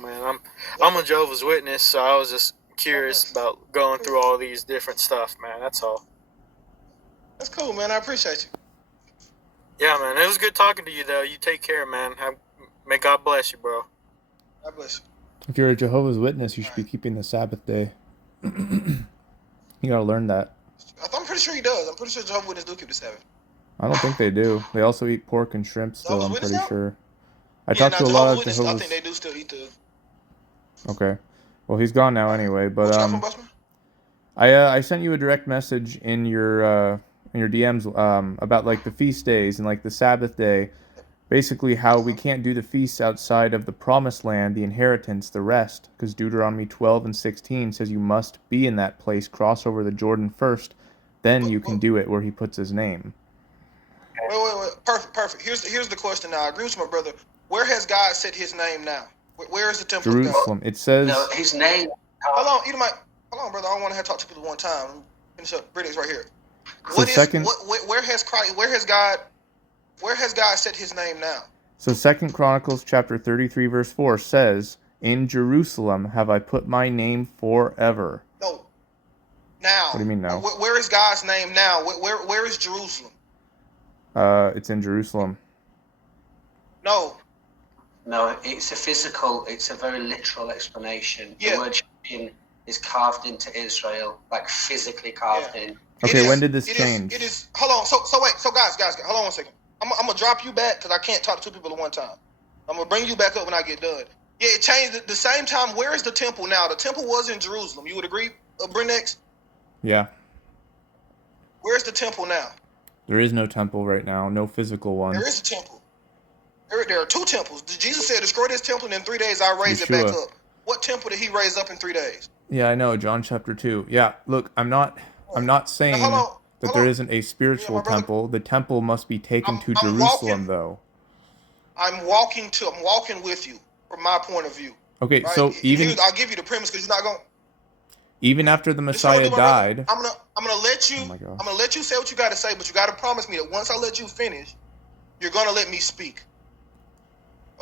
man. I'm a Jehovah's Witness, so I was just curious about going through all these different stuff, man. That's all. That's cool, man. I appreciate you. Yeah, man. It was good talking to you, though. You take care, man. May God bless you, bro. God bless you. If you're a Jehovah's Witness, you should be keeping the Sabbath day. You gotta learn that. I'm pretty sure he does. I'm pretty sure Jehovah's Witnesses do keep the Sabbath. I don't think they do. They also eat pork and shrimp still, I'm pretty sure. I talked to a lot of Jehovah's... I think they do still eat the... Okay. Well, he's gone now anyway, but What you got from Busman? I sent you a direct message in your DMs about like the feast days and like the Sabbath day. Basically how we can't do the feasts outside of the promised land, the inheritance, the rest, because Deuteronomy 12 and 16 says you must be in that place, cross over the Jordan first, then you can do it where he puts his name. Wait. Perfect. Here's the question now. I agree with my brother. Where has God set his name now? Where is the temple Jerusalem. of God? It says... No, his name... Hold on, brother. I don't want to have to talk to people at one time. Finish up. British right here. So Where has God set his name now? So 2 Chronicles chapter 33 verse 4 says, "In Jerusalem have I put my name forever." No. Now. What do you mean now? Where is God's name now? Where is Jerusalem? It's in Jerusalem. No, it's a very literal explanation. Yeah. The word Shin is carved into Israel, like physically carved in. Okay, when did this change? It is. Hold on. So guys, hold on one second. I'm gonna drop you back because I can't talk to two people at one time. I'm gonna bring you back up when I get done. Yeah, it changed at the same time. Where is the temple now? The temple was in Jerusalem. You would agree, Brennex? Yeah. Where's the temple now? There is no temple right now, no physical one. There is a temple. There are two temples. Jesus said, "Destroy this temple, and in 3 days I'll raise it back up." What temple did he raise up in 3 days? Yeah, I know, John chapter 2. Yeah, look, I'm not saying that there isn't a spiritual temple. The temple must be taken to Jerusalem, though. I'm walking with you from my point of view. Okay, right? So I'll give you the premise because you're not going. Even after the Messiah died, I'm gonna let you. Oh my gosh. I'm gonna let you say what you got to say, but you got to promise me that once I let you finish, you're gonna let me speak.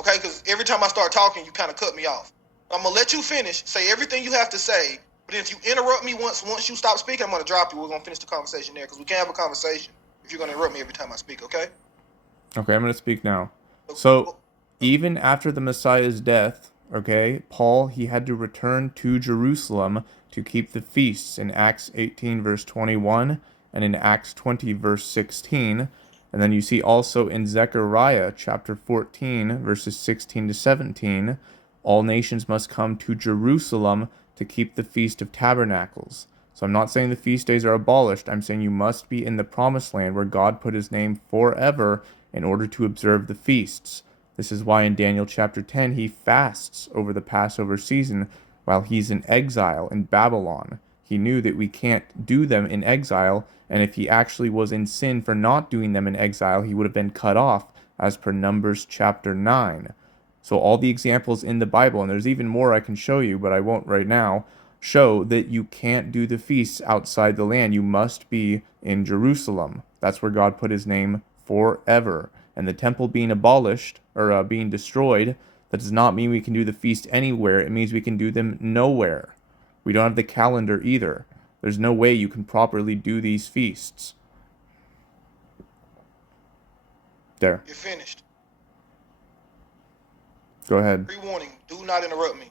Okay? Because every time I start talking, you kind of cut me off. I'm gonna let you finish, say everything you have to say. But if you interrupt me once you stop speaking, I'm gonna drop you. We're gonna finish the conversation there because we can't have a conversation if you're gonna interrupt me every time I speak. Okay? Okay, I'm gonna speak now. So, even after the Messiah's death, okay, Paul, he had to return to Jerusalem to keep the feasts in Acts 18 verse 21 and in Acts 20 verse 16. And then you see also in Zechariah chapter 14 verses 16 to 17, all nations must come to Jerusalem to keep the Feast of Tabernacles. So I'm not saying the feast days are abolished. I'm saying you must be in the promised land where God put his name forever in order to observe the feasts. This is why in Daniel chapter 10 he fasts over the Passover season while he's in exile in Babylon. He knew that we can't do them in exile, and if he actually was in sin for not doing them in exile, he would have been cut off, as per Numbers chapter 9. So all the examples in the Bible, and there's even more I can show you, but I won't right now, show that you can't do the feasts outside the land. You must be in Jerusalem. That's where God put his name forever. And the temple being abolished, or being destroyed, that does not mean we can do the feast anywhere. It means we can do them nowhere. We don't have the calendar either. There's no way you can properly do these feasts. There. You're finished. Go ahead. Pre-warning, do not interrupt me.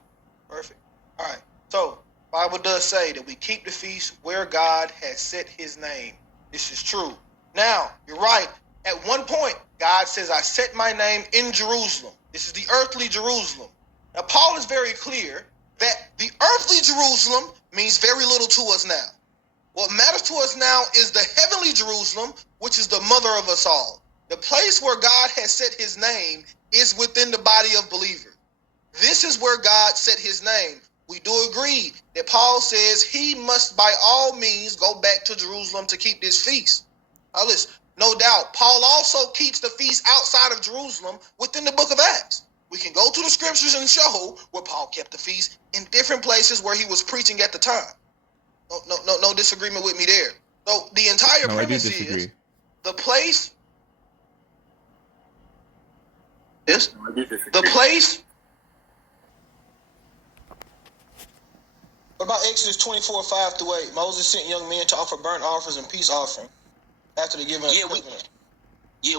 Perfect. All right. So, Bible does say that we keep the feast where God has set his name. This is true. Now, you're right. At one point, God says, "I set my name in Jerusalem." This is the earthly Jerusalem. Now, Paul is very clear that the earthly Jerusalem means very little to us now. What matters to us now is the heavenly Jerusalem, which is the mother of us all. The place where God has set his name is within the body of believers. This is where God set his name. We do agree that Paul says he must by all means go back to Jerusalem to keep this feast. Now listen, no doubt, Paul also keeps the feast outside of Jerusalem within the book of Acts. We can go to the scriptures and show where Paul kept the feast in different places where he was preaching at the time. No disagreement with me there. So the entire premise is the place. Yes, the place. about Exodus 24:5-8? Moses sent young men to offer burnt offerings and peace offering after the giving of the covenant.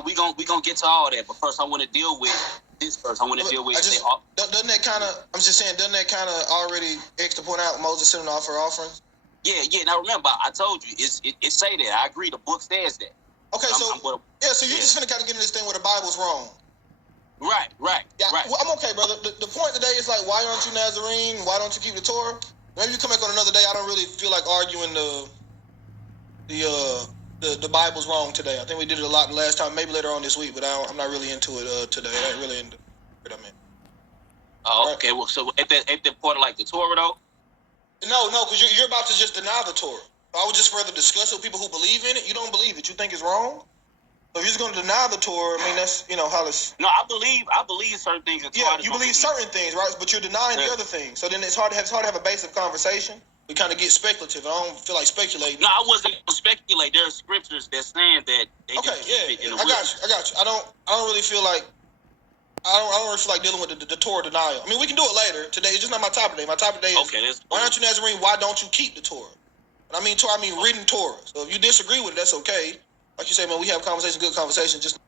We gonna get to all that, but first I want to deal with this first. I want to deal with. Doesn't that kind of? I'm just saying, doesn't that kind of already extra point out Moses sent them to offer offerings? Yeah. Now remember, I told you it say that. I agree. The book says that. Okay, so you're just gonna kind of get into this thing where the Bible's wrong. Right. Yeah, right. Well, I'm okay, brother. The point today is like, why aren't you Nazarene? Why don't you keep the Torah? Maybe you come back on another day. I don't really feel like arguing the Bible's wrong today. I think we did it a lot last time. Maybe later on this week, but I'm not really into it today. I ain't really into it. I mean. Oh, okay. Well, so at that point, like the Torah though. No, because you're about to just deny the Torah. I would just further discuss it with people who believe in it. You don't believe it. You think it's wrong. So if you're just going to deny the Torah, I mean, that's, how this... No, I believe certain things. Yeah, you believe certain things, right? But you're denying the other things. So then it's hard to have a basic conversation. We kind of get speculative. I don't feel like speculating. No, I wasn't going to speculate. There are scriptures that saying that they I got you. I don't really feel like... I don't really feel like dealing with the Torah denial. I mean, we can do it later. Today, it's just not my topic today. My topic today is, why aren't you Nazarene? Why don't you keep the Torah? And I mean Torah, I mean written Torah. So if you disagree with it, that's okay. Like you say, man, we have conversation, good conversation. Just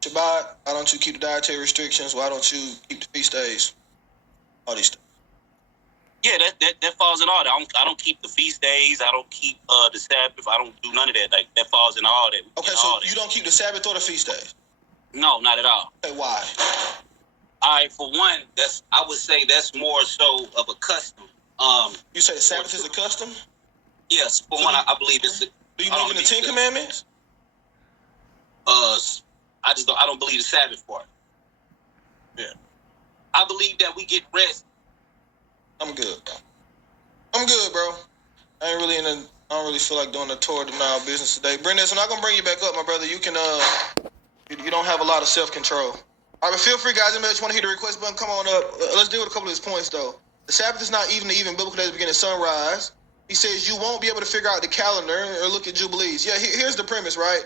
Shabbat, why don't you keep the dietary restrictions? Why don't you keep the feast days? All these things. Yeah, that falls in all that. I don't keep the feast days. I don't keep the Sabbath. I don't do none of that. Like that falls in all that. Okay, so you don't keep the Sabbath or the feast days? No, not at all. Okay, why? All right, for one, I would say that's more so of a custom. You say the Sabbath is a custom? Yes, for one, I believe it's. Do you believe in the Ten Commandments? I don't believe the Sabbath part. Yeah, I believe that we get rest. I'm good, bro. I don't really feel like doing the Torah denial business today. Brendan, I'm not gonna bring you back up, my brother. You can you don't have a lot of self-control. All right, but feel free, guys. Anybody just want to hit the request button, come on up. Let's deal with a couple of his points, though. The Sabbath is not even biblical days beginning sunrise. He says you won't be able to figure out the calendar or look at Jubilees. Yeah, here's the premise, right?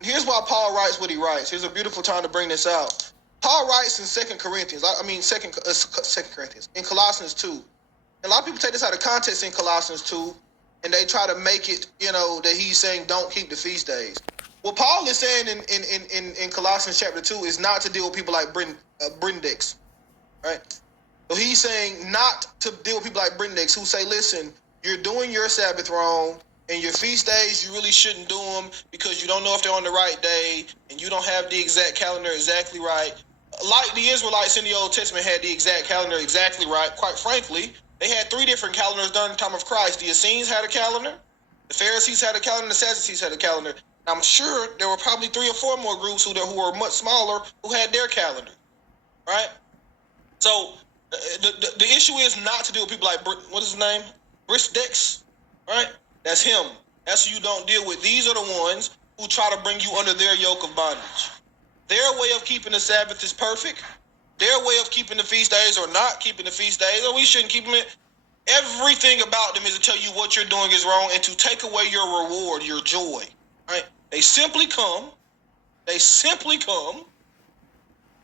Here's why Paul writes what he writes. Here's a beautiful time to bring this out. Paul writes in 2 Corinthians. Second Corinthians. In Colossians 2. And a lot of people take this out of context in Colossians 2, and they try to make it, that he's saying don't keep the feast days. What Paul is saying in Colossians chapter 2 is not to deal with people like Brendex, right? So he's saying not to deal with people like Brendex who say, listen, you're doing your Sabbath wrong, and your feast days, you really shouldn't do them because you don't know if they're on the right day, and you don't have the exact calendar exactly right. Like the Israelites in the Old Testament had the exact calendar exactly right. Quite frankly, they had 3 different calendars during the time of Christ. The Essenes had a calendar, the Pharisees had a calendar, and the Sadducees had a calendar. I'm sure there were probably 3 or 4 more groups who were much smaller who had their calendar, right? So the issue is not to deal with people like, what is his name? Brisdex, right? That's him. That's who you don't deal with. These are the ones who try to bring you under their yoke of bondage. Their way of keeping the Sabbath is perfect. Their way of keeping the feast days or not keeping the feast days, or we shouldn't keep them. Everything about them is to tell you what you're doing is wrong and to take away your reward, your joy, right? They simply come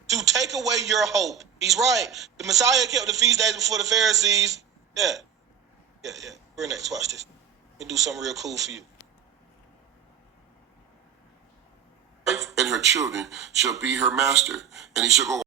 to take away your hope. He's right. The Messiah kept the feast days before the Pharisees. Yeah. We're next. Watch this. Let me do something real cool for you. And her children shall be her master, and he shall go